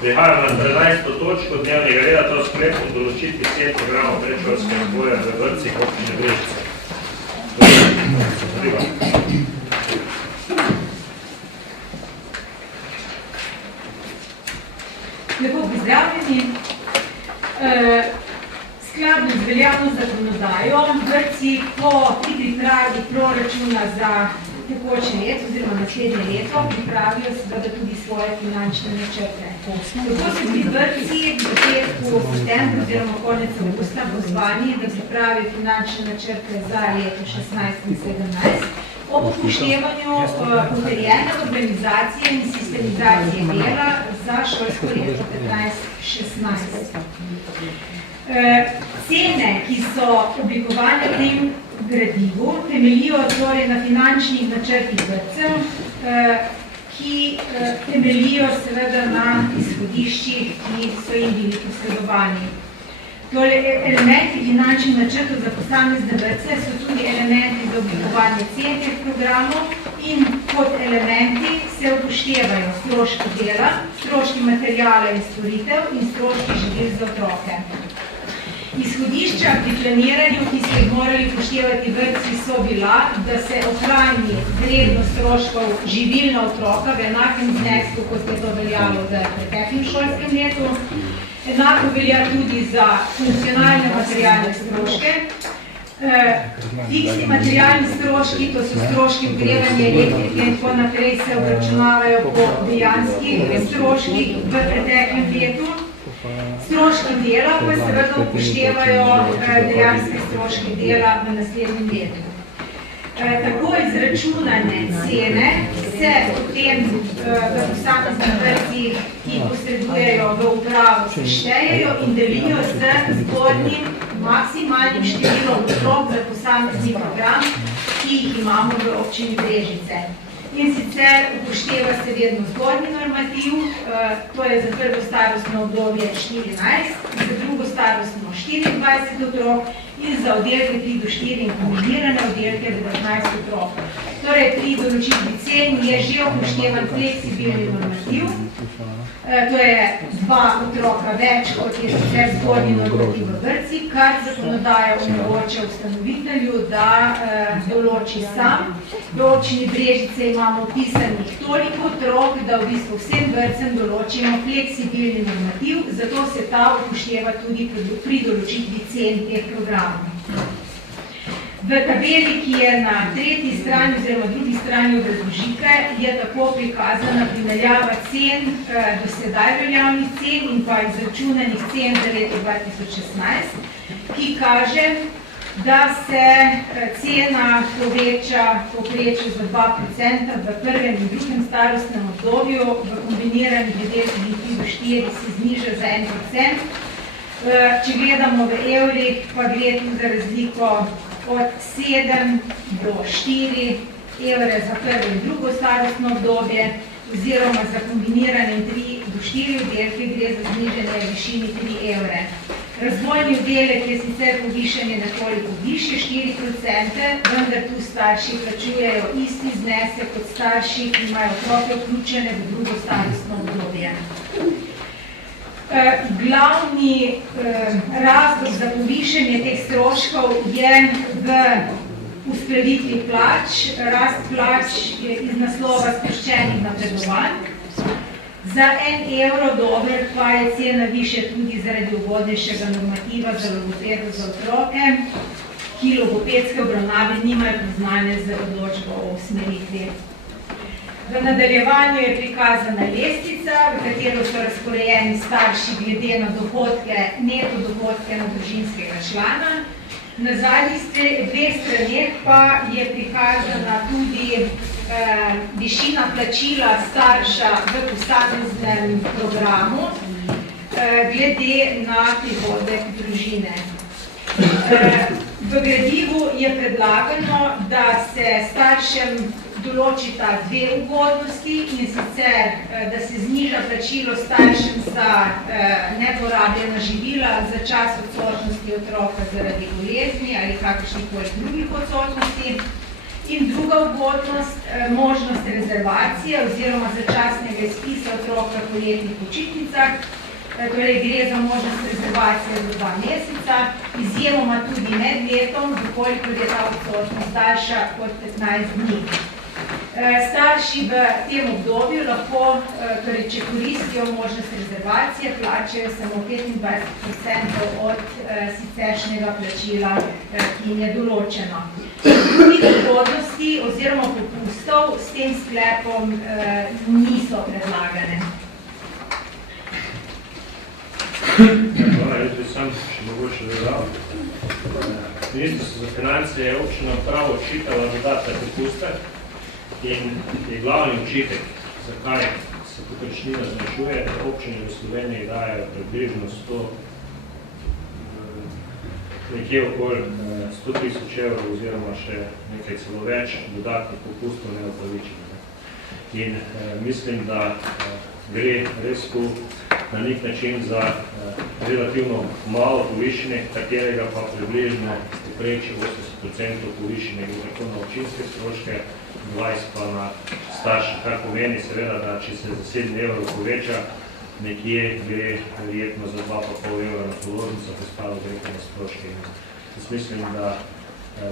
Prihajamo na 13. točko dnevnega reda, to sklep o določitvi 7 programov predšolskega vzgoja v vrtcih občine Brežice. Lepo pozdravljeni. Skladno z veljavno zakonodajo, vrtci po pripravi proračuna za tekoče leto oziroma naslednje leto pripravijo seveda tudi svoje finančne načrte. Tako so pri vrtci v začetku septembra oziroma konec avgusta pozvani, da pripravijo finančne načrte za leto 16 in 17 ob upoštevanju potrjene organizacije in sistemizacije dela za šolsko leto 15-16. Cene, ki so oblikovane v tem gradivu, temeljijo torej na finančnih načrtih vrtcev, ki temeljijo seveda na izhodiščih, ki so jim bili posredovani. Torej, elementi finančnih načrtov za posamezne vrtce so tudi elementi za oblikovanje cen teh programov in kot elementi se upoštevajo stroški dela, stroški materijala in storitev in stroški živil za otroke. Izhodišča pri planiranju, ki ste morali upoštevati vrtci, so bila, da se ohrani vrednost stroškov živil na otroka v enakem znesku, kot je to veljalo v preteklem šolskem letu. Enako velja tudi za funkcionalne materialne stroške. Fiksni materialni stroški, to so stroški ogrevanja, elektrike in tako naprej, se obračunavajo po dejanskih stroških v preteklem letu. Stroški dela pa seveda upoštevajo dejanske stroške dela v naslednjem letu. Tako izračunane cene se potem v posameznih vrtcih, ki posredujejo v upravo, seštejejo in delijo z zgornjim maksimalnim številom otrok za posamezni program, ki jih imamo v občini Brežice. In sicer upošteva se vedno zgornji normativ, to je za prvo starostno obdobje 14, za drugo starostno 24 otrok in za oddelke 3 do 4 in kombinirane oddelke 19 otrok. Torej, pri določitvi cen je že upoštevan fleksibilni normativ, to je 2 otroka več, kot je sicer zgornji normativ v vrtci, kar zakonodaja omogoča ustanovitelju, da določi sam. V občini Brežice imamo vpisanih toliko otrok, da v bistvu vsem vrtcem določimo fleksibilni normativ, zato se ta upošteva tudi pri določitvi cen teh programov. V tabeli, ki je na tretji strani oziroma drugi strani obrazložitve, je tako prikazana primerjava cen do sedaj veljavnih cen in pa izračunanih cen za leto 2016, ki kaže, da se cena poveča povprečju za 2% v prvem in drugem starostnem obdobju, v kombiniranih oddelkih 3 do 4 se zniža za 1%. Če gledamo v evrih, pa gre tu za razliko od 7 do 4 evre za prvo in drugo starostno obdobje, oziroma za kombinirane 3 do 4 oddelke gre za znižanje v višini 3 evre. Razvojni oddelek je sicer povišanje nekoliko višje 4%, vendar tu starši plačujejo isti znesek kot starši, ki imajo otroke vključene v drugo starostno obdobje. Glavni razlog za povišanje teh stroškov je v uskladitvi plač. Rast plač je iz naslova sproščenih napredovanj. Za 1 evro dober pa je cena višja tudi zaradi ugodnejšega normativa za logopedo za otroke, ki logopedske obravnave nimajo priznane z odločbo o usmeritvi. V nadaljevanju je prikazana lestvica, v katero so razporejeni starši glede na dohodke, neto dohodke na družinskega člana. Na zadnjih 2 straneh pa je prikazana tudi višina plačila starša v posameznem programu glede na prihodek družine. V gradivu je predlagano, da se staršem določita 2 ugodnosti in sicer, da se zniža plačilo staršem za neporabljena živila za čas odsotnosti otroka zaradi bolezni ali kakršnih drugih odsotnosti In druga ugodnost, možnost rezervacije oziroma začasnega izpisa otroka v poletnih počitnicah. Torej gre za možnost rezervacije za 2 meseca, izjemoma tudi med letom, dokolikor je ta odsotnost daljša kot 15 dni. Starši v tem obdobju lahko, torej če koristijo možnost rezervacije, plačajo samo 25% od siceršnjega plačila, ki jim je določeno. Drugih ugodnosti oziroma popustov s tem sklepom niso predlagane. Hvala, jaz bi sam še mogoče dodal. Ministrstvo za finance je občinam prav očitalo dodatne popuste in je glavni očitek, zakaj se povprečnina zmanjšuje, da občine v Sloveniji dajo približno nekje okoli 100 000 evrov oziroma še nekaj celo več dodatnih popustov neupravičenih. In mislim, da gre res tu na nek način za relativno malo povišenje, katerega pa približno poprečje 80% povišenje tako na občinske stroške, 20% pa na starše, kar pomeni seveda, da če se za 7 evrov poveča, nekje gre verjetno za 2,5 evra na položnico, ostalo gre na stroške. Jaz mislim, da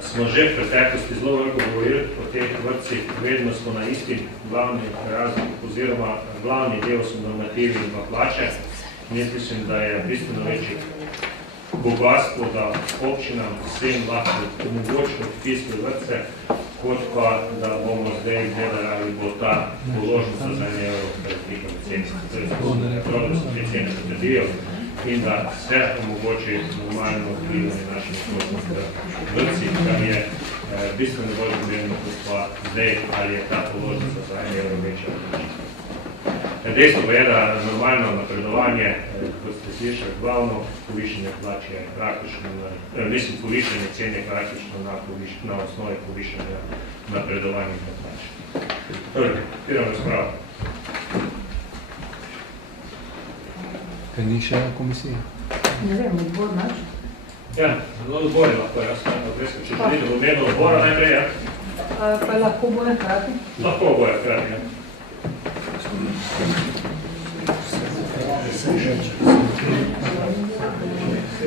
smo že v preteklosti zelo veliko govorili o teh vrtcih, vedno smo na isti glavni razlik oziroma glavni del so normativi in pa plače. Jaz mislim, da je bistveno večji bogatstvo, da občinam vsem lahko omogočimo vpis v vrtce, kot pa da bomo zdaj gledali, ali bo ta položnica za 1 evro prekrika v ceni. To je zelo, da se te cene potredijo in da se omogoči normalno vplivanje naših otrok v vrtcih, kar je bistveno bolj pomembno, kot pa zdaj, ali je ta položnica za 1 evro večja. Dejstvo pa je, da normalno napredovanje, kot ste slišali, glavno povišenje plače je praktično, povišenje cene praktično na osnovi povišenja napredovanja na plače. Torej, idemo razpravo. Kaj ni še komisija? Ne vem, odbor naš? Ja, odbor je lahko, jaz sem odresko, če želite v imenu odbora najprej, ja? Pa lahko boje hkrati? Lahko boje hkrati, ja.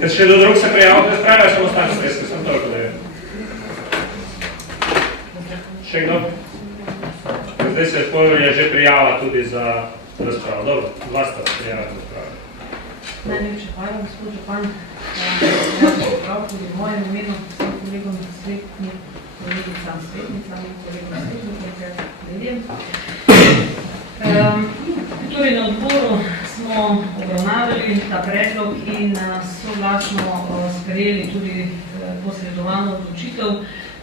Še do drug se prijavil, da spremlja, samo ostane sredstvo, sem toliko, da je. Še kdo? Zdaj se je že prijava tudi za razpravo. Dobro, dva sta se prijava za razpravo. Najlepše hvala, gospod Župan. Prav tudi v mojem imenu, vsem kolegom svetnim, kolegicam svetnicam in kolegom svetnikom, ker gledem. Torej, na odboru smo obravnavali ta predlog in soglasno sprejeli tudi posredovano odločitev,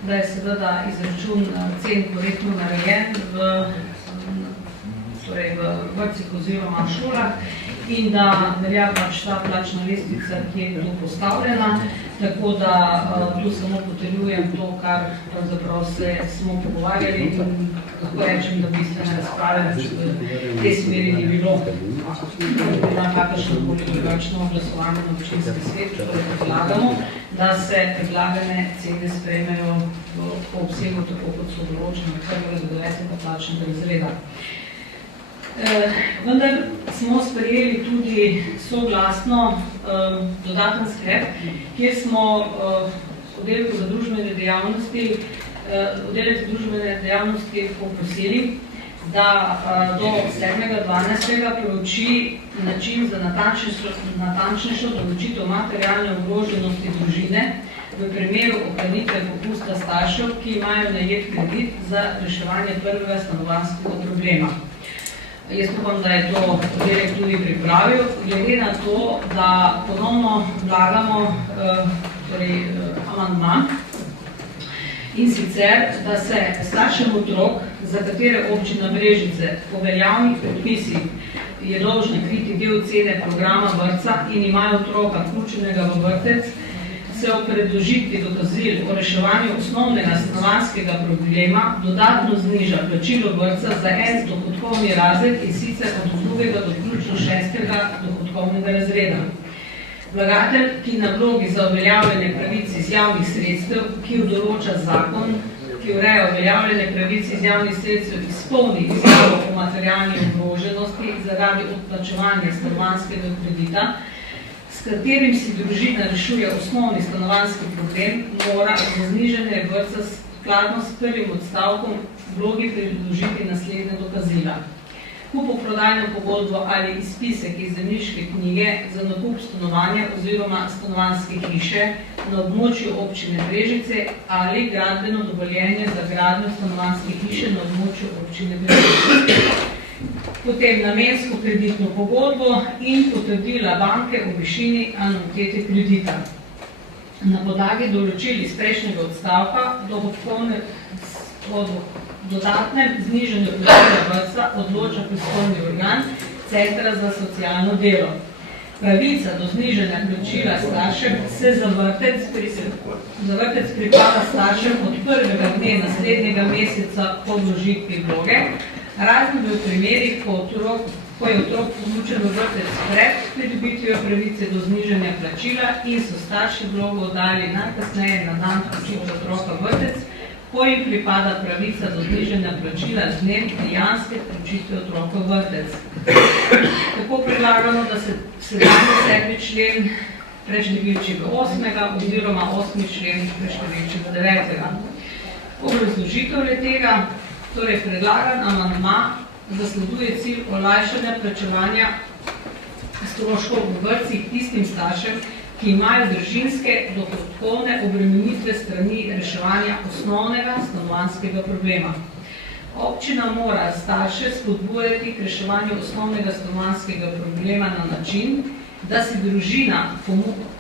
da je seveda izračun cen korektno narejen v vrtcih oziroma šolah in da velja pač ta plačna lestvica, ki je tu postavljena, tako da tu samo potrjujem to, kar pravzaprav se smo pogovarjali in lahko rečem, da bistvene razprave v tej smeri ni bilo. Na kakršnokoli drugačno glasovanje na občinski svet, torej predlagamo, da se predlagane cene sprejmejo po obsegu, tako kot so določene od 1. do 9. plačnega razreda. Vendar smo sprejeli tudi soglasno dodaten sklep, kjer smo oddelku za družbene dejavnosti poprosili, da do 7.12. prouči način za natančnejšo določitev materialne ogroženosti družine v primeru ohranitve popusta staršev, ki imajo najet kredit za reševanje prvega stanovanjskega problema. Jaz upam, da je to oddelek tudi pripravil, glede na to, da ponovno vlagamo amandma in sicer, da se staršem otrok, za katere občina Brežice po veljavnih predpisih je dolžna kriti del cene programa vrtca in imajo otroka vključenega v vrtec, se ob predložitvi dokazil o reševanju osnovnega stanovanjskega problema dodatno zniža plačilo vrtca za en dohodkovni razred in sicer od 2. do vključno 6. dohodkovnega razreda. Vlagatelj, ki na vlogi za uveljavljanje pravic iz javnih sredstev, ki jo določa zakon, ki ki ureja uveljavljanje pravic iz javnih sredstev, izpolni izjavo o materialni ogroženosti zaradi odplačevanja stanovanjskega kredita, s katerim si družina rešuje osnovni stanovanjski problem, mora za znižanje vrtca skladno s prvim odstavkom vlogi priložiti naslednje dokazila. Kupoprodajno pogodbo ali izpisek iz zemljiške knjige za nakup stanovanja oziroma stanovanjske hiše na območju občine Brežice ali gradbeno dovoljenje za gradnjo stanovanjske hiše na območju občine Brežice. Potem namensko kreditno pogodbo in potrdila banke o višini anuitete kredita. Na podlagi določil iz prejšnjega odstavka o dodatnem znižanju plačila vrtca odloča pristojni organ Centra za socialno delo. Pravica do znižanja plačila staršem se za vrtec pripada staršem od prvega dne naslednjega meseca po vložitvi vloge, razen v primerih, ko je otrok vključen v vrtec pred pridobitvijo pravice do znižanja plačila in so starši vlogo oddali najkasneje na dan vključitve otroka v vrtec, ko jim pripada pravica do znižanja plačila z dnem dejanske vključitve otroka v vrtec. Tako predlagamo, da se sedanji 7. člen preštevilči v 8. oziroma 8. člen preštevilči v 9. Obrazložitev tega, torej predlagan amandma zasleduje cilj olajšanja plačevanja stroškov v vrtcih tistim staršem, ki imajo družinske dohodkovne obremenitve strani reševanja osnovnega stanovanjskega problema. Občina mora starše spodbujati k reševanju osnovnega stanovanjskega problema na način, da si družina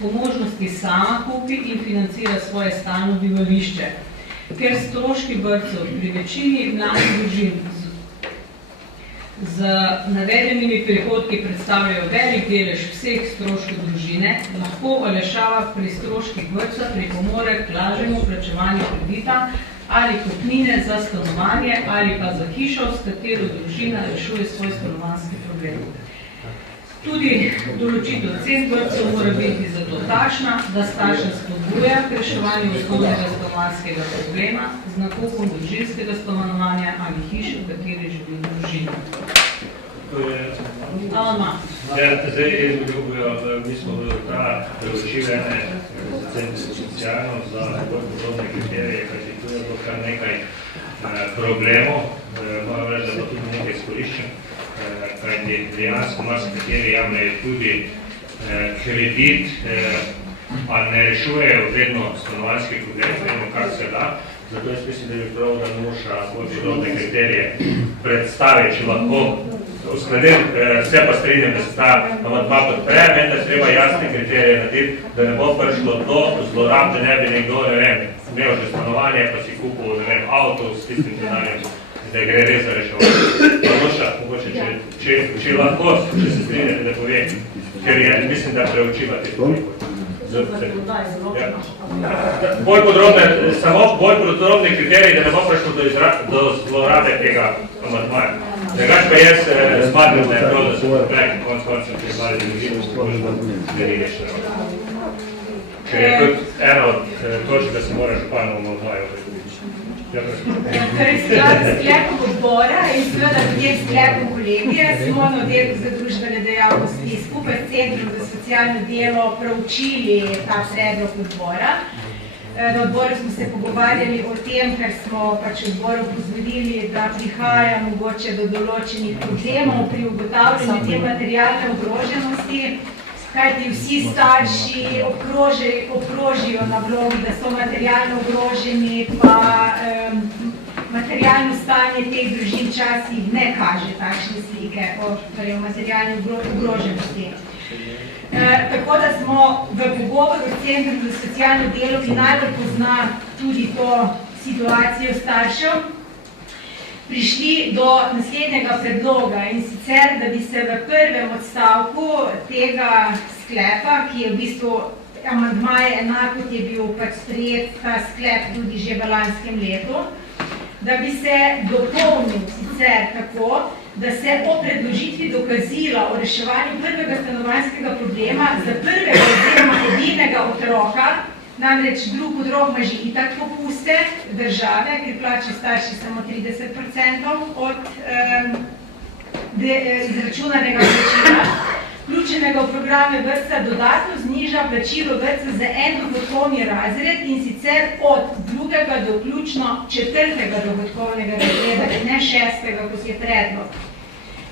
po možnosti sama kupi in financira svoje stalno bivališče. Ker stroški vrtcev pri večini mladih družin z navedenimi prihodki predstavljajo velik delež vseh stroškov družine, lahko olajšava pri stroških vrtca pripomore k lažjemu plačevanju kredita ali kupnine za stanovanje ali pa za hišo, s katero družina rešuje svoj stanovanjski problem. Tudi določitev cen vrtcev mora biti zato takšna, da starša spodbuja k reševanju osnovnega stanovanjskega problema z nakupom družinskega stanovanja ali hiše, v kateri živi družina. Zdaj, mi smo ta določile za centri socialno, za bolj podobne kriterije, kajti tu je bilo kar nekaj problemov, moram reči, da bo tudi nekaj izkoriščen, kajti dejansko marsikateri jemljejo tudi kredit, a ne rešujejo vedno stanovanjskih problemov, vedno kar se da. Zato jaz mislim, da bi prav, da Nuša bolj podobne kriterije predstavi, če lahko uskladim, vse pa strinjam, da se ta amandma podpre, vendar treba jasne kriterije narediti, da ne bo prišlo do zlorab, da ne bi nekdo, ne vem, imel že stanovanje, pa si kupil, ne vem, avto s tistim denarjem, da gre res za reševanje. Nuša, mogoče, če lahko, če se strinjate, da pove, ker je, mislim, da preučiva te stvari. Bolj podrobne kriterije, da ne bo prišlo do zlorabe tega amandmaja. Drugač pa jaz smatram, da je prav, da se podprek konc koncem priznali ljudi, da ni rešeno. Ker je tudi ena od točk, da se mora župan amandmaja Torej, sklad sklepom odbora in seveda tudi sklepom kolegije smo na oddelku za družbene dejavnosti skupaj s Centrom za socialno delo proučili ta predlog odbora. Na odboru smo se pogovarjali o tem, ker smo pač odboru pozorili, da prihaja mogoče do določenih problemov pri ugotavljanju te materialne ogroženosti, kajti vsi starši obkrožijo na vlogi, da so materialno ogroženi, pa materialno stanje teh družin včasih ne kaže takšne slike o materialni ogroženosti. Tako da smo v pogovoru s Centrom za socialno delo, ki najbolj pozna tudi to situacijo staršev, prišli do naslednjega predloga in sicer, da bi se v prvem odstavku tega sklepa, ki je v bistvu amandmaj enak, kot je bil pač sprejet ta sklep tudi že v lanskem letu, da bi se dopolnil sicer tako, da se o predložitvi dokazila o reševanju prvega stanovanjskega problema za prvega oziroma edinega otroka Namreč drug podrok ima že itak popuste države, ker plačajo starši samo 30% od izračunanega plačila. Vključenega v programe vrtca dodatno zniža plačilo vrtca za en dohodkovni razred in sicer od 2. do vključno 4. dohodkovnega razreda, ne 6. kot je predlog.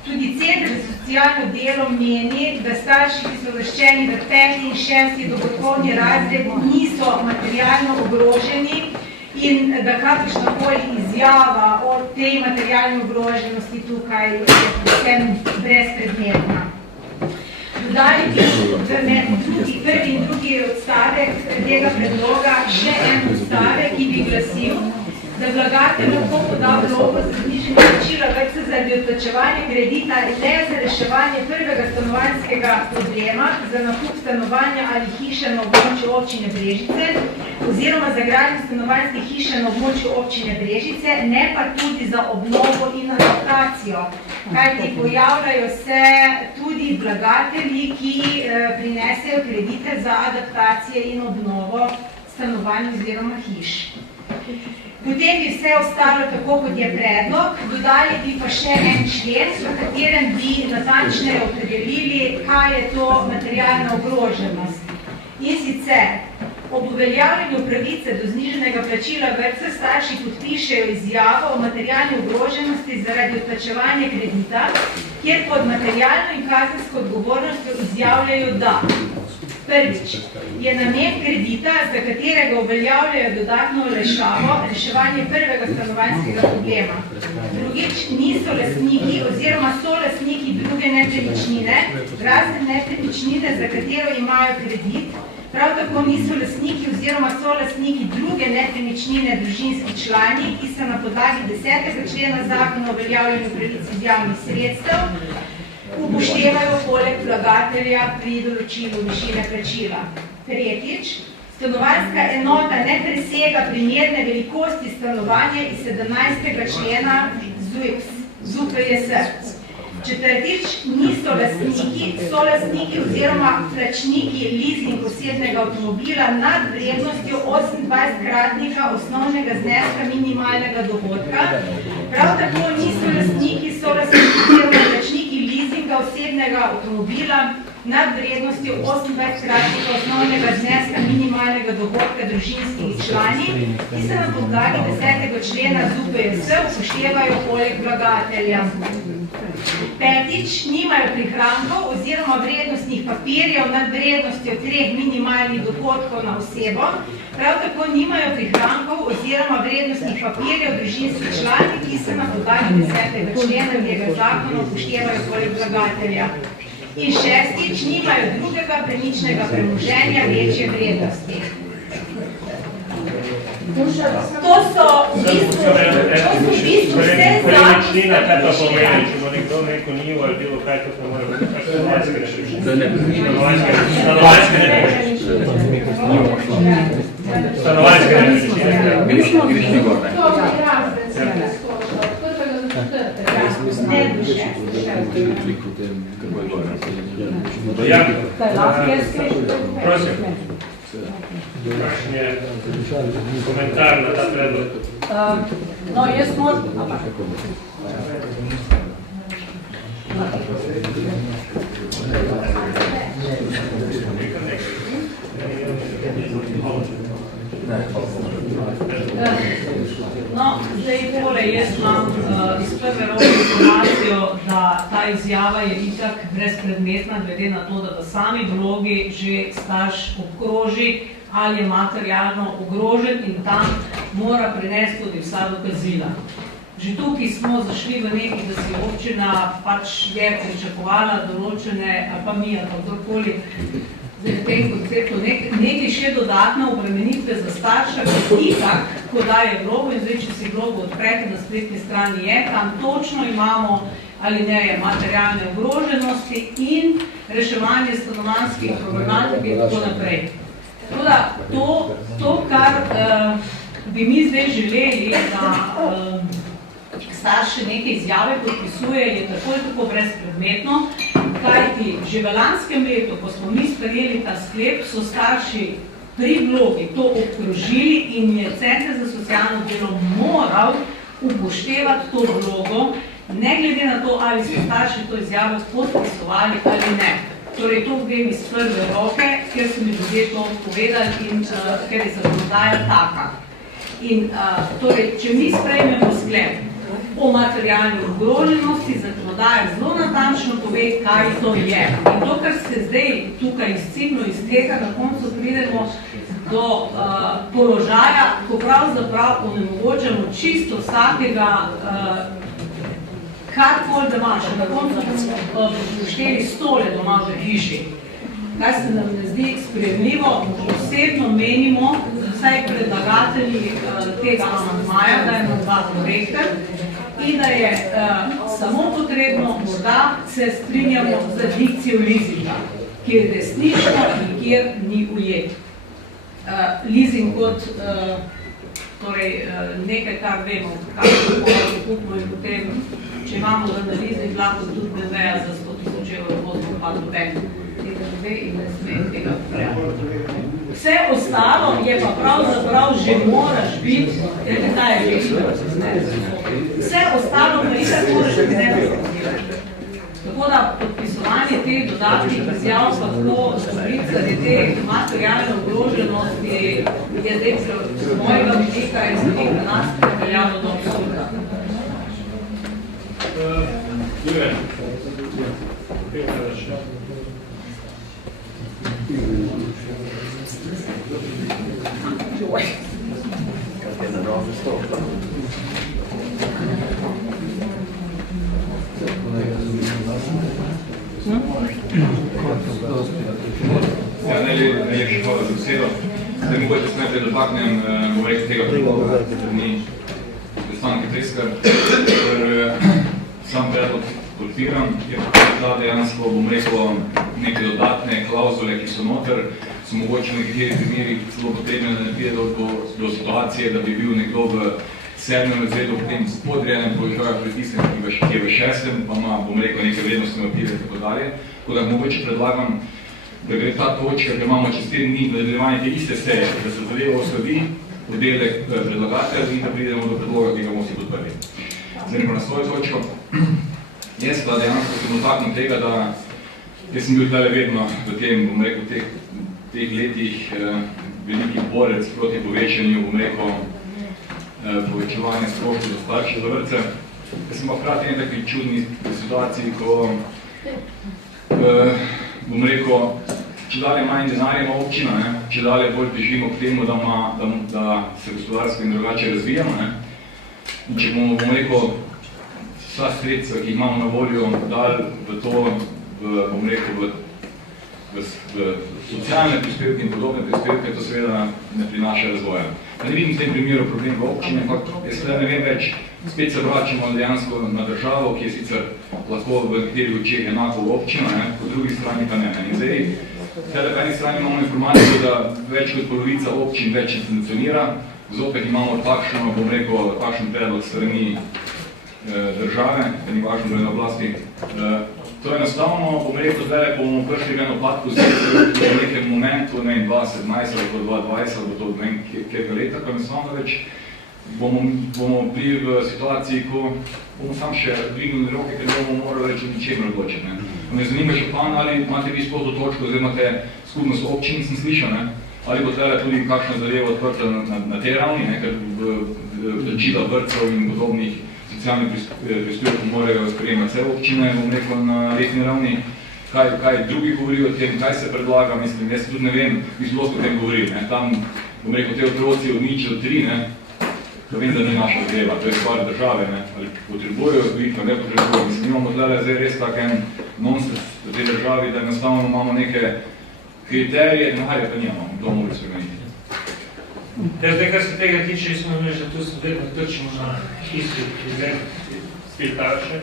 Tudi Center za socialno delo meni, da starši, ki so uvrščeni v 5. in 6. dohodkovni razred, niso materialno ogroženi in da kakršnakoli izjava o tej materialni ogroženosti tukaj je povsem brezpredmetna. Dodali bi prvi in drugi odstavek tega predloga še en odstavek, ki bi glasil, da vlagatelj lahko poda vlogo za znižanje plačila vrtca zaradi odplačevanja kredita le za reševanje prvega stanovanjskega problema, za nakup stanovanja ali hiše na območju občine Brežice oziroma za gradnjo stanovanjske hiše na območju občine Brežice, ne pa tudi za obnovo in adaptacijo. Kajti pojavljajo se tudi vlagatelji, ki prinesejo kredite za adaptacije in obnovo stanovanj oziroma hiš. Potem bi vse ostalo tako, kot je predlog, dodali bi pa še en člen, v katerem bi natančneje opredelili, kaj je to materialna ogroženost. In sicer, ob uveljavljanju pravice do znižanega plačila vrtca starši podpišejo izjavo o materialni ogroženosti zaradi odplačevanja kredita, kjer pod materialno in kazensko odgovornostjo izjavljajo, da prvič, je namen kredita, za katerega uveljavljajo dodatno olajšavo, reševanje prvega stanovanjskega problema. Drugič, niso lastniki oziroma so lastniki druge nepremičnine, razen nepremičnine, za katero imajo kredit, prav tako niso lastniki oziroma so lastniki druge nepremičnine družinski člani, ki so na podlagi 10. člena Zakona o uveljavljanju pravic iz javnih sredstev upoštevajo poleg vlagatelja pri določilu višine plačila. Tretjič, stanovanjska enota ne presega primerne velikosti stanovanja iz 17. člena ZUPJS. Četrtič, niso lastniki, so lastniki oziroma plačniki leasing osebnega avtomobila nad vrednostjo 28-kratnika osnovnega zneska minimalnega dohodka. Prav tako niso lastniki, so lastniki oziroma plačniki leasinga osebnega avtomobila nad vrednostjo 28-kratnika osnovnega zneska minimalnega dohodka družinskih člani, ki se na podlagi 10. člena ZUPJS upoštevajo poleg vlagatelja. Petič, nimajo prihrankov oziroma vrednostnih papirjev nad vrednostjo 3 minimalnih dohodkov na osebo, prav tako nimajo prihrankov oziroma vrednostnih papirjev družinskih člani, ki se na podlagi 10. člena tega zakona upoštevajo poleg vlagatelja. In šestič, nimajo drugega premičnega premoženja večje vrednosti. To so v bistvu vse premičnina, kaj to pomeni, če bo nekdo neko njivo ali bilo kaj, to ne more biti stanovanjske rešitve. Stanovanjske Prosim. Kakšen je komentar na ta predlog? No, jaz moram... No, zdaj tole, jaz imam iz prve roke informacijo, da ta izjava je itak brezpredmetna, glede na to, da v sami vlogi že starš obkroži, ali je materialno ogrožen in tam mora prinesti tudi vsa dokazila. Že tukaj smo zašli v nekaj, da si občina pač je pričakovala določene, ali pa mi, ali pa kdorkoli, v tem konceptu nekaj še dodatne obremenitve za starša, ki itak, ko daje vlogo, in zdaj, če si vlogo odprete na spletni strani je, tam točno imamo alineje materialne ogroženosti in reševanje stanovanjskih problematik in tako naprej. Tako da to, kar bi mi zdaj želeli, da starši neke izjave podpisuje, je tako in tako brezpredmetno, kajti že v lanskem letu, ko smo mi sprejeli ta sklep, so starši pri vlogi to obkrožili in je Center za socialno delo moral upoštevati to vlogo, ne glede na to, ali so starši to izjavo podpisovali ali ne. Torej, to vem iz prve roke, ker so mi ljudje to povedali in ker je zakonodaja taka. In torej, če mi sprejmemo sklep o materialni ogroženosti, zakonodaja zelo natančno pove, kaj to je. In to, kar se zdaj tukaj izcimno iz tega, na koncu pridemo do položaja, ko pravzaprav onemogočamo čisto vsakega karkoli da imaš, na koncu pošteli stole doma v hiši. Kaj se nam ne zdi sprejemljivo, osebno menimo, vsaj predlagatelji tega amandmaja, da je amandma korekten in da je samo potrebno, morda se strinjamo z dikcijo leasinga, kjer je resnično in kjer ni ujet. Leasing kot torej nekaj, kar vemo, kakšno kupimo in potem, če imamo na leasing, lahko tudi BMW za 100 000 € vozimo pa noben. Tega ne ve in ne sme tega prijaviti. Vse ostalo je pa pravzaprav že moraš biti, kaj je leasing. Vse ostalo pa itak moraš biti. Tako da podpisovanje teh dodatnih izjav pa tako zgovoriti zaradi te materialne ogroženosti je zdaj z mojega vidika in z vidika nas pripeljalo do absurda. Ja, najlepša hvala za besedo. Zdaj mogoče se najprej dotaknem, bom rekel, tega predloga, ni predstavniki Treskar, ker sam predlog podpiram, je pa dejansko, bom rekel, neke dodatne klauzule, ki so noter, so mogoče v nekaterih primerih celo potrebne, da ne pride do situacije, da bi bil nekdo v 7. razredu v tem podrejenem položaju pritisnjen, ki je v 6., pa ima, bom rekel, neke vrednostne papire in tako dalje. Tako da mogoče predlagam, da gre ta točka, ker imamo čez 4 dni nadaljevanje te iste seje, da se zadeva osledi, podelek predlagatelj in da pridemo do predloga, ki ga bomo vsi podprli. Zdaj pa na svojo točko. Jaz pa dejansko sem dotaknil tega, da jaz sem bil tale vedno v tem, bom rekel, teh letih veliki borec proti povečanju, bom rekel, povečevanja stroškov za starše za vrtce. Jaz sem pa hkrati en taki čudni situaciji, ko bom rekel, če dalje manj denarja ima občina, če dalje bolj težimo k temu, da se gospodarsko in drugače razvijamo. In če bomo, bom rekel, vsa sredstva, ki imamo na voljo, dali v to, bom rekel, v socialne prispevke in podobne prispevke, to seveda ne prinaša razvoja. Ne vidim v tem primeru problem v občini, ampak jaz ne vem več, spet se vračamo dejansko na državo, ki je sicer lahko v nekaterih očeh enako v občino, po drugi strani pa ne. In zdaj, po eni strani imamo informacijo, da več kot polovica občin več funkcionira, zopet imamo takšno, bom rekel, takšen predlog strani države, da ni važno, da je na oblasti. To je enostavno, bom rekel, zdaj bomo prišli v eno padko v nekem momentu, ne 2017 ali 2020, ali bo to ne kjerga leta, ko enostavno več bomo bili v situaciji, ko bomo sam še dvignili roke, ker bomo morali reči ničemer odločiti. Me zanima še pan, ali imate vi sploh to točko, zdaj imate skupnost občin, sem slišal, ali bo tlele tudi kakšna zadeva odprta na tej ravni, ker vplačila vrtcev in podobnih socialnih prispevkov morajo sprejemati vse občine, bom rekel, na letni ravni. Kaj drugi govorijo o tem, kaj se predlaga, mislim, jaz tudi ne vem, bi zelo o tem govorili. Tam, bom rekel, te otroci od 0 do 3, da vem, da ni naša zadeva, to je stvar države, ali potrebujejo zbiti, ne potrebujejo. Mislim, imamo tlele zdaj res tak en nonsens v tej državi, da enostavno imamo neke kriterije, denarja pa nimamo, to morali spremeniti. Zdaj, kar se tega tiče, smo imeli, da tu se vedno trčimo na isti izgled spiltarše.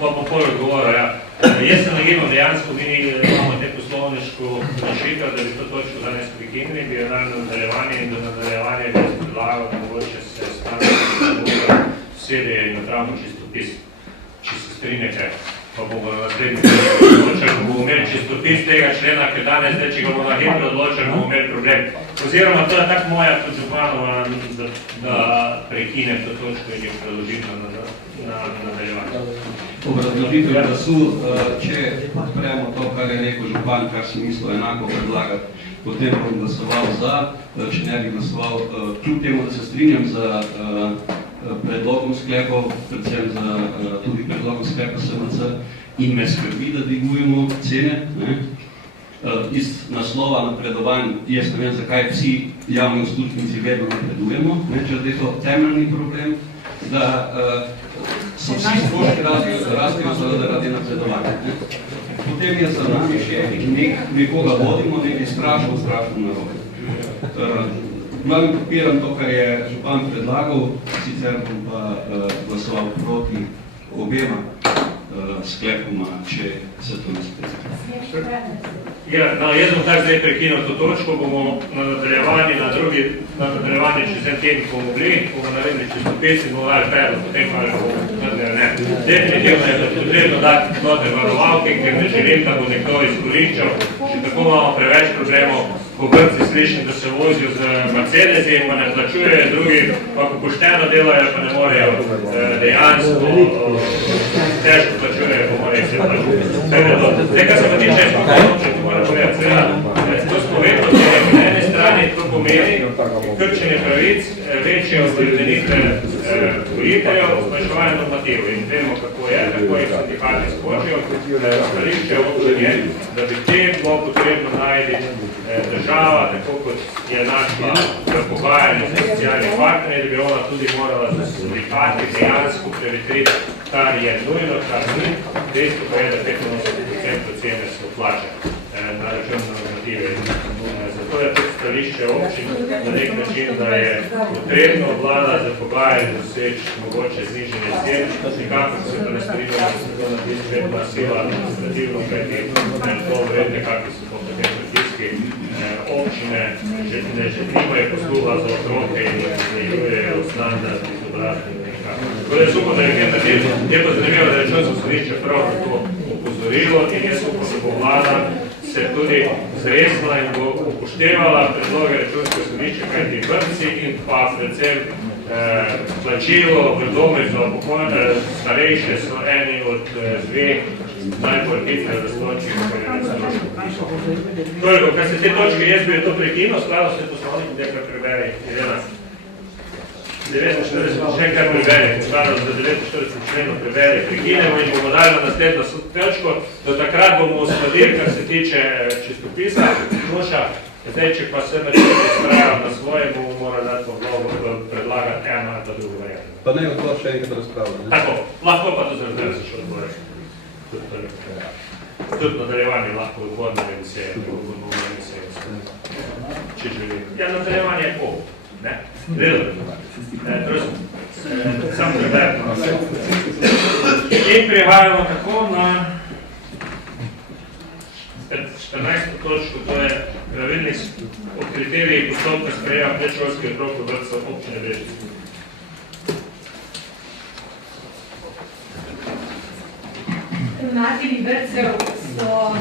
Pa po pol odgovora, ja. Jaz sem nagibal dejansko, mi imamo te poslovniško rešitev, da bi to točko danes prekinili, bi je nadaljevanje in do nadaljevanja bi predlagal, da mogoče se stane vsede in napravimo čistopis, če se strinjate, pa bomo na naslednji, če bomo imeli čisto čistopis tega člena, ker danes, če ga bomo na hitro odločili, bomo imeli problem. Oziroma, to je tako moja kot županova, da prekinem to točko in jo preložim na nadaljevanje. Obrazložitev glasu, če podpremo to, kar je rekel župan, kar si mislil enako predlagati, potem bom glasoval za, če ne bi glasoval, kljub temu, da se strinjam z predlogom sklepov, predvsem tudi predlogom sklepa SMC, in me skrbi, da dvigujemo cene. Iz naslova napredovanj, jaz ne vem, zakaj vsi javni uslužbenci vedno napredujemo, če je to temeljni problem, da so vsi stroški rastejo zaradi napredovanja. Potem je za nami še nekoga vodimo, nekaj strašno narobe. Glavno podpiram to, kar je župan predlagal, sicer bom pa glasoval proti obema sklepoma, če se to ne sprejme. Ja, jaz bom tak zdaj prekinil to točko, bomo na nadaljevanje, na nadaljevanje čez en teden bomo naredili čistopis in bomo dali predlog, potem pa bomo nadaljevanje. Definitivno je potrebno dati note varovalke, ker ne želim, da bo nekdo izkoriščal, če tako imamo preveč problemov, ko vrtci slišim, da se vozijo z Mercedesi, pa ne plačujejo, drugi pa ko pošteno delajo, pa ne morejo dejansko težko plačujejo, pa morejo se plačujejo. Zdaj, kar se pa tiče, če to moram povedati, to smo vedno, da na eni strani to pomeni krčenje pravic, večje obremenitve voliteljev, zmanjševanje normativov. In vemo, kako je, tako je sindikati skočijo, stališče občine, da bi te bilo potrebno najti država, tako kot je našla v pogajanju z socialnih partnerjev, da bi ona tudi morala za sindikati dejansko prevetriti, kar je nujno, kar ni. Dejstvo pa je, da 85% cene se vplača na račun normative. Zato je tudi stališče občin na nek način, da je potrebno vlada za pogajanje doseči mogoče znižanje cen, nekako se pa ne strinjamo, da se to naredi svetna sila administrativno, kajti to vredne, kakvi so potem pritiski. Občine nimajo posluha za otroke in znižujejo standard izobrazbe. Tako da je super, da je nekaj naredil. Je pa zanimivo, da je Računsko sodišče prav to opozorilo in jaz upam, da bo vlada se tudi zresla in bo upoštevala predloge Računskega sodišča, kajti vrtci in pa predvsem plačilo v domovih za starejše so eni od dveh najbolj hitro rastočih stroškov. Kar se te točke, jaz bi to prekinil, skladno se poslovnik, nekaj preberi, Irena. 49, še enkrat preberi, skladno za 49 členov preberi, prekinemo in bomo dali na naslednjo točko. Do takrat bomo uskladili, kar se tiče čistopisa. Nuša, zdaj, če pa se me razpravljam na svoje, bomo morali dati predlagati eno ali pa drugo varianto. Pa ne odbor še enkrat razpravljati. Tako, lahko pa to zaradi se še odbore. Tudi nadaljevanje lahko odborne reviseje, če želim. Ja, nadaljevanje je pol, ne? Redno. Sam preberno. In prihajamo tako na 14. točko, to je pravilnik o kriterijih postopka sprejema predšolskih otrok v vrtcu občine Brežice. Ravnatelji vrtcev so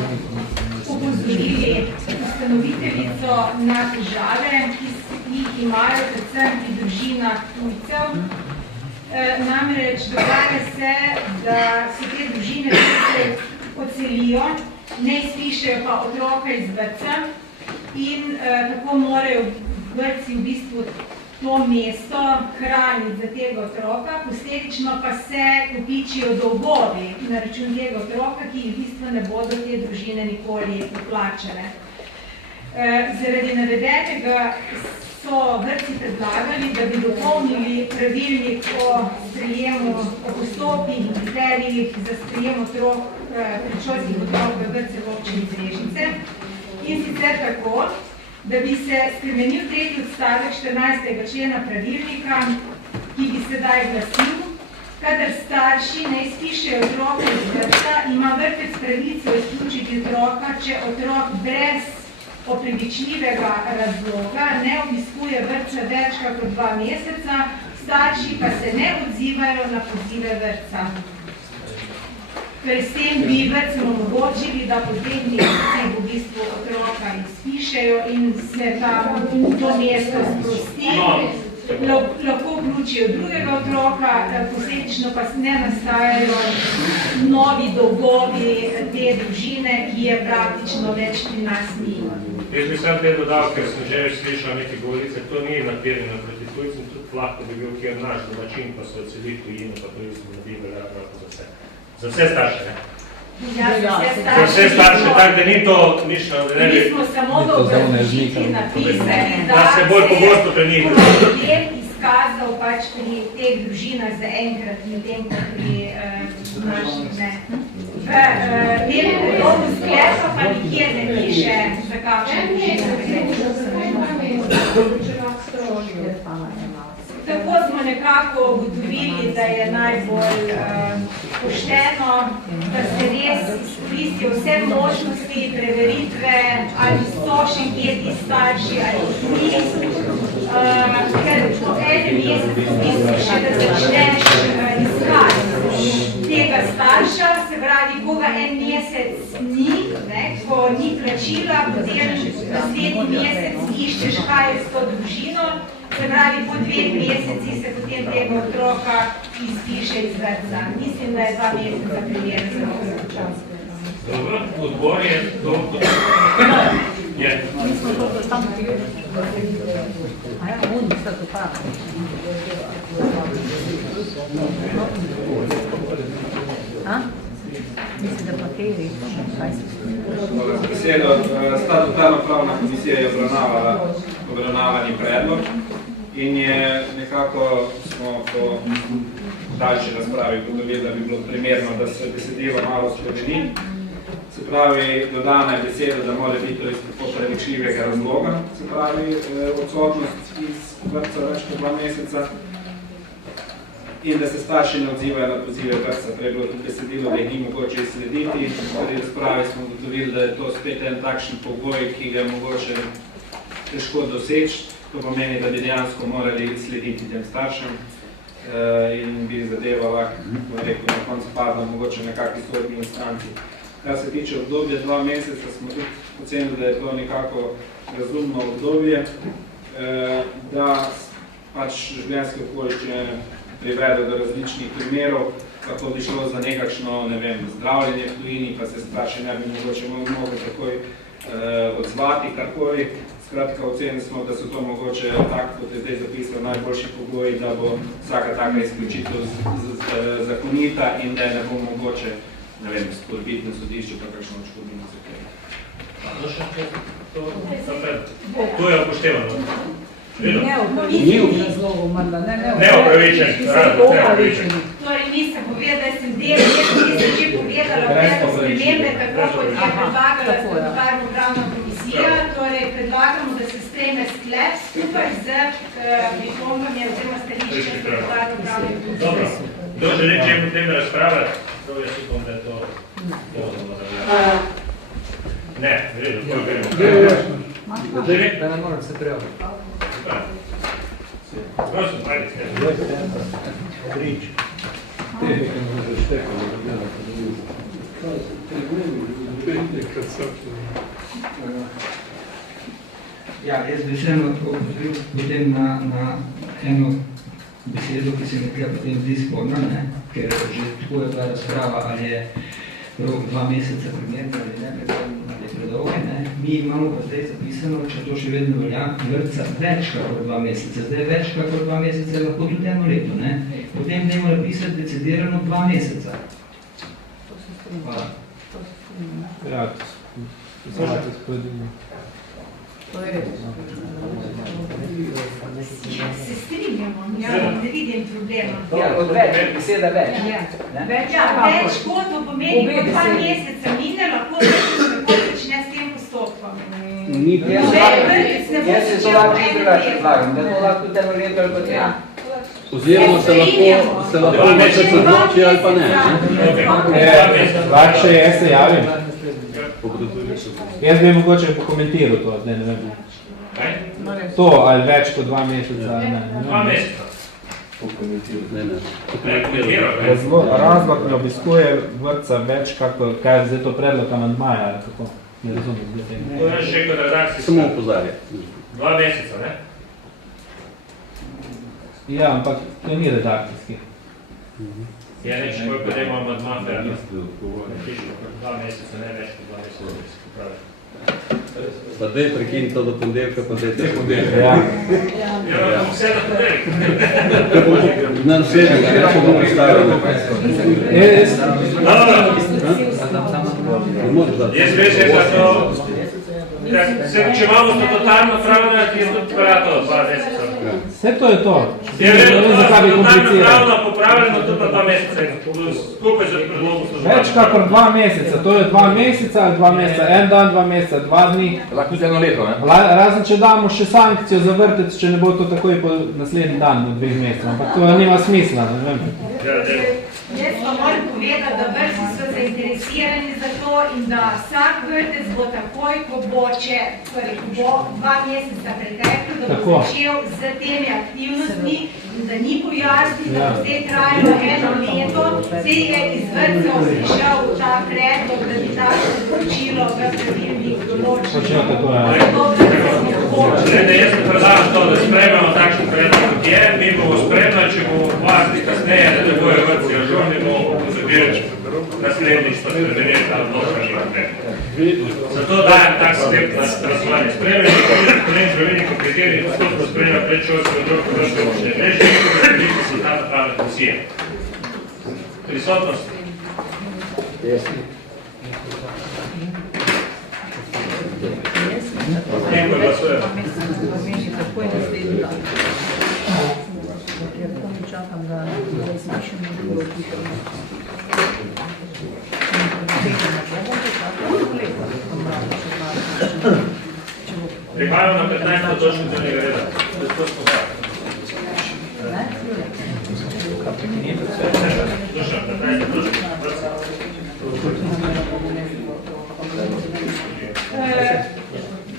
upozorili ustanoviteljico na težave, ki jih imajo predvsem pri družinah tujcev. Namreč dogaja se, da se te družine odselijo, ne izpišejo pa otroka iz vrtca in tako morajo vrtci v bistvu to mesto hraniti za tega otroka, posledično pa se kopičijo dolgovi na račun tega otroka, ki jih v bistvu ne bodo te družine nikoli poplačale. Zaradi navedenega so vrtci predlagali, da bi dopolnili pravilnik o postopkih in kriterijih za sprejem predšolskih otrok v vrtce v občini Brežice. In sicer tako, da bi se spremenil tretji odstavek 14. člena pravilnika, ki bi sedaj glasil, kadar starši ne izpišejo otroka iz vrtca, ima vrtec pravico izključiti otroka, če otrok brez opravičljivega razloga ne obiskuje vrtca več kot 2 meseca, starši pa se ne odzivajo na pozive vrtca. Ker s tem bi vrtcem omogočili, da po 2 mesecih v bistvu otroka izpišejo in se to mesto sprosti. Lahko vključijo drugega otroka, posledično pa ne nastajajo novi dolgovi te družine, ki je praktično več pri nas ni. Jaz bi sam te dodal, ker sem že slišal neke govorice, to ni napirjeno proti tujcem, tudi lahko bi bil kjer naš domačin, pa se odseli tujino, pa to isto ne bi veljavno za vse. Za vse starše, ne? Za vse starše, tako da ni to nišno, da ne bi... Mi smo samo v obrazložitvi napisali, da se bolj pogosto pri njih. Problem izkazal pač pri teh družinah za enkrat, medtem ko pri naših ne. V tem predlogu sklepa pa nikjer ne piše, za kakšne družine. Tako smo nekako ugotovili, da je najbolj pošteno, da se res izkoristijo vse možnosti preveritve, ali so še kje ti starši, ali ni. Ker po enem mesecu mislim še, da začneš iskati tega starša, se pravi, koga en mesec ni, ko ni plačila, potem naslednji mesec iščeš, kaj je s to družino. Se pravi, po 2 meseci se potem tega otroka izpiše iz vrtca. Mislim, da je 2 meseca primeren za čas. Dobro, odbor je to... Je. Mislim, da pa teri. Statutarno-pravna komisija je obravnavani predlog in je nekako smo po daljši razpravi ugotovili, da bi bilo primerno, da se besedilo malo spremeni. Se pravi, dodana je beseda, da mora biti to iz opravičljivega razloga, se pravi, odsotnost iz vrtca več kot 2 meseca in da se starši ne odzivajo na pozive vrtca. Prej bilo besedilo, da jih ni mogoče izslediti. V razpravi smo ugotovili, da je to spet en takšen pogoj, ki ga je mogoče težko doseči. To pomeni, da bi dejansko morali slediti tem staršem in bi zadeva lahko, na koncu padla mogoče na kakšni sodni instanci. Kar se tiče obdobja 2 meseca, smo tudi ocenili, da je to nekako razumno obdobje, da pač življenjske okoliščine privedo do različnih primerov, kako bi šlo za nekakšno, ne vem, zdravljenje v tujini, pa se starši ne bi mogoče mogli takoj odzvati, karkoli. Skratka, ocenili smo, da so to mogoče tako, kot je zdaj zapisal, najboljši pogoji, da bo vsaka taka izključitev zakonita in da ne bo mogoče, ne vem, spodbiti na sodišču, pa kakšno odškodnino za kaj. To je upoštevano. Neopravičen. Torej, nisem povedala, da sem del, nisem že povedala predlog spremembe, tako kot je predlagala statutarno-pravna komisija. Torej, predlagamo, da se sprejme sklep skupaj z pripombami oziroma stališčem statutarno-pravne komisije. Dobro. Kdo želi če potem razpravljati? To jaz upam, da je to ne, v redu, to gremo. Da ne moram se prijaviti. Prosim, ajde, Rič. Tehnike može štekati, da gleda kad Ja, jaz bi vseeno opozoril potem na eno besedo, ki se mi tega potem zdi sporna, ker že tako je bila razprava, ali je rok 2 meseca primerno ali ne, ali je predolgo. Mi imamo pa zdaj zapisano, če to še vedno velja, vrtca več kakor 2 meseca. Zdaj več kakor 2 meseca je lahko tudi 1 leto. Potem dajmo napisati decidirano 2 meseca. Hvala. Ja, znate spodino. To je res. Se strinjamo, ja, ne vidim problema. Ja, odveč, beseda več. Ja, več kot to pomeni, ko 2 meseca mine, lahko začne s tem postopkom. Jaz se to lahko čisto več odlagam, da to lahko tudi 1 leto ali pa 3. Oziroma se lahko mesec odloči ali pa ne. Lahko še jaz se javim. Jaz bi mogoče pokomentiral to, zdaj ne vem. To, ali več kot 2 meseca, ne. 2 meseca. Razlog ne obiskuje vrtca več, kaj je zdaj to predlog amandmaja, ali kako? Ne razumem zdaj tega. To je še kot redakcijska. Samo opozarja. 2 meseca, ne? Ja, ampak to ni redakcijski. Ja, neč, koliko da imamo amandma, da je 2 meseca, ne več kot 2 meseca, da se popravi. Pa daj prekinj to do ponedeljka, pa daj te ponedeljka. Ja. Ja, vam vse na ponedeljk. Na naslednjega, ne še bomo stavili. Jaz veš, da to... Če imamo to totalno pravno, ki je tudi prato 2 meseca. Vse to je to. Je vedno totalno pravno popravljeno tudi na 2 meseca. Skupaj z predlogom služba. Več kakor 2 meseca. To je 2 meseca ali 2 meseca. 1 dan, 2 meseca, 2 dni. Lahko tudi 1 leto, ne? Razen, če damo še sankcijo za vrtec, če ne bo to takoj po naslednji dan do 2 mesecev. Ampak to nima smisla, ne vem. Jaz pa moram povedati, da vrtci so zainteresirani za to in da vsak vrtec bo takoj, ko bo 2 meseca preteklo, da bo začel z temi aktivnostmi in da ni pojasnil, da bo zdaj trajalo 1 leto, zdaj je iz vrtcev prišel ta predlog, da bi takšno določilo v pravilnik določilo. Jaz ne predlagam to, da spremljamo takšen predlog, kot je. Mi bomo spremljali, če bomo opazili kasneje, da ne bojo vrtci ažurni, bomo pozabili naslednjič pa spremeniti ta odločanje naprej. Zato dajem tak sklep na razvojanje. Spremljanje pravilnik, v katerih postopno spremlja predšolske odločke vrste občine mreže, in predstaviti se ta pravna komisija. Prisotnost. Neko glasujemo. Kako je naslednji dan? Čakam, da izmišljamo drugo odlično. Prihajamo na 15. točko dnevnega reda.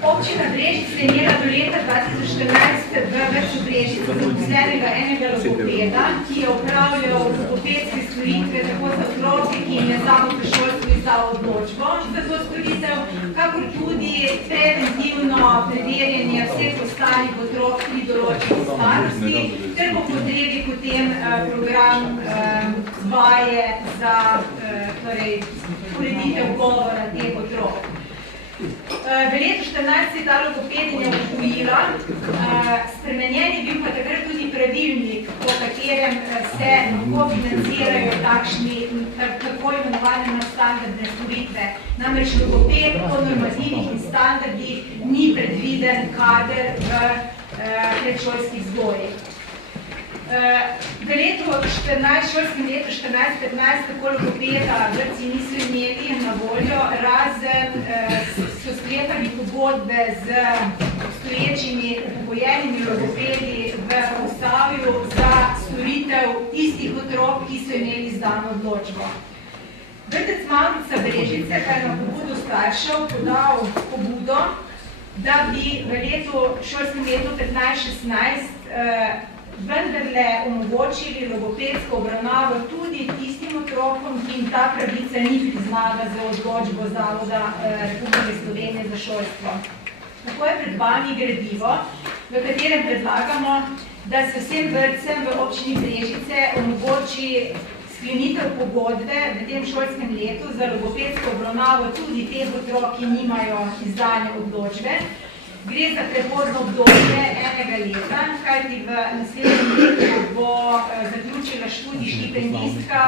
Občina Brežice je imela do leta 2014 v vrtcu Brežice zaposlenega enega logopeda, ki je opravljal logopedske storitve tako za otroke, ki jim je Zavod za šolstvo izdal odločbo za to storitev, kakor tudi preventivno preverjanje vseh ostalih otrok pri določeni starosti, ter po potrebi potem program vaje za ureditev govora teh otrok. V letu 2014 je ta logopedinja odgojila, spremenjen je bil pa takrat tudi pravilnik, po katerem se lahko financirajo takšni, tako imenovane nadstandardne storitve. Namreč logoped po normativnih in standardih ni predviden kader v predšolskih vzgojih. V šolskem letu 14-15 tako logopeda vrtci niso imeli na voljo, razen so sklepali pogodbe z obstoječimi upokojenimi logopedi v Posavju za storitev tistih otrok, ki so imeli izdano odločbo. Vrtec Mavrica Brežice pa je na pobudo staršev podal pobudo, da bi v šolskem letu 15-16 vendarle omogočili logopedsko obravnavo tudi tistim otrokom, ki jim ta pravica ni priznana za odločbo Zavoda Republike Slovenije za šolstvo. Tako je pred vami gradivo, v katerem predlagamo, da se vsem vrtcem v občini Brežice omogoči sklenitev pogodbe v tem šolskem letu za logopedsko obravnavo tudi teh otrok, ki nimajo izdane odločbe. Gre za prehodno obdobje 1 leta, kajti v naslednjem letu bo zaključila študij štipendistka,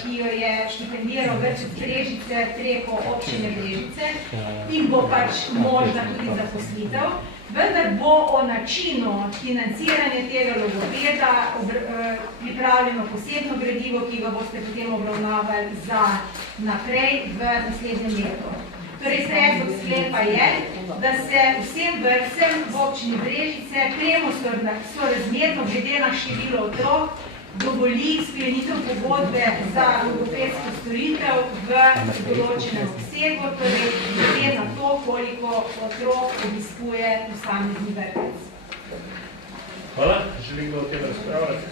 ki jo je štipendiral vrtec Brežice preko občine Brežice in bo pač možna tudi zaposlitev. Vendar bo o načinu financiranja tega logopeda pripravljeno posebno gradivo, ki ga boste potem obravnavali za naprej v naslednjem letu. Torej, predlog sklepa je, da se vsem vrtcem v občini Brežice sorazmerno glede na število otrok dovoli sklenitev pogodbe za logopedsko storitev v določenem obsegu, torej glede na to, koliko otrok obiskuje posamezni vrtec. Hvala. Želi kdo o tem razpravljati?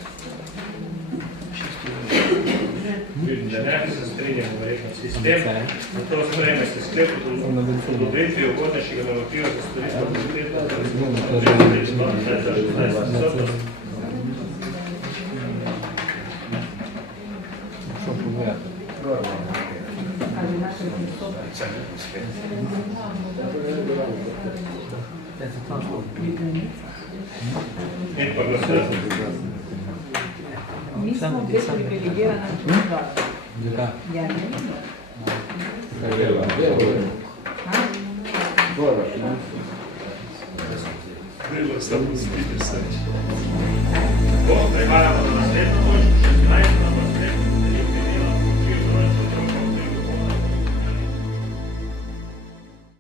Vidim, da ne se strinjamo verjetno vsi s tem. Zato sprejme se sklep o odobritvi ugodnejšega normativa za storitev kvaliteta za in pa glasujemo. Mi smo dve privilegirana družba. Ja, ne Prehajamo na